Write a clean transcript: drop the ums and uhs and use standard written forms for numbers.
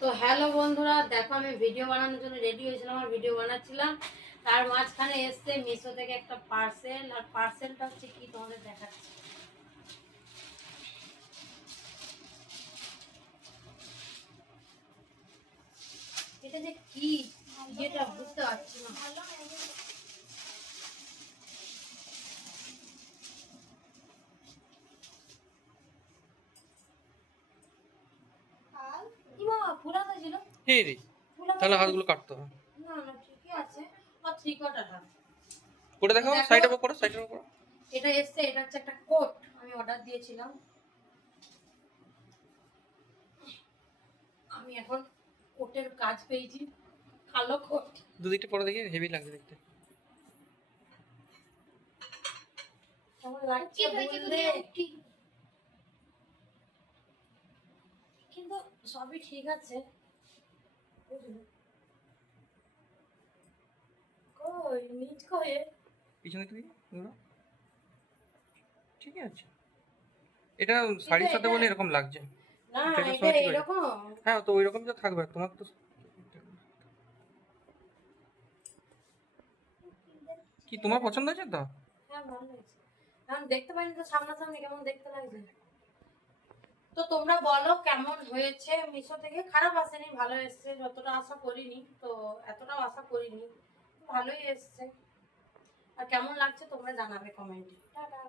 তো হ্যালো বন্ধুরা, দেখো আমি ভিডিও বানানোর জন্য রেডি হয়েছিলাম, আর ভিডিও বানাচ্ছিলাম। তার মাঝখানে এসছে মিশো থেকে একটা পার্সেল, আর পার্সেলটা হচ্ছে কি তোমাদের দেখাচ্ছি। এটা যে কি যেটা বুঝতে পারছি না। কি বাবা ফুলাতে ছিল? এই রে, তাহলে হাতগুলো কাটতে হবে। না না ঠিকই আছে। আর থ্রি কোয়ার্টার হাত করে দেখাও, দেখো, সাইডে করো, সাইডে করো। এটা এসছে, এটা হচ্ছে একটা কোট। আমি অর্ডার দিয়েছিলাম। আমি এখন কোটের কাজ পেয়েছি, কালো কোট। দুদিকটা পরে দেখি, হেভি লাগছে দেখতে। কেমন লাগছে বললে? কিন্তু সবই ঠিক আছে। কই নিচ কই? পিছনে তুই ধরো, ঠিক আছে। এটা শাড়ির সাথে বলে এরকম লাগছে। না এটার এটা সঙ্গে ঠিক আছে। এরকম। হ্যাঁ, তো ওই রকম যা থাকবে তোমার তো। কি তোমার পছন্দ হয়েছে তো? হ্যাঁ ভালো লাগছে। এখন দেখতে পাইনি তো সামনাসামনি কেমন দেখতে লাগছে। তো তোমরা বলো কেমন হয়েছে। মিশো থেকে খারাপ আসেনি, ভালো এসছে। যতটা আশা করিনি, তো এতটাও আশা করিনি, ভালোই এসছে। আর কেমন লাগছে তোমরা জানাবে কমেন্টে। টাটা।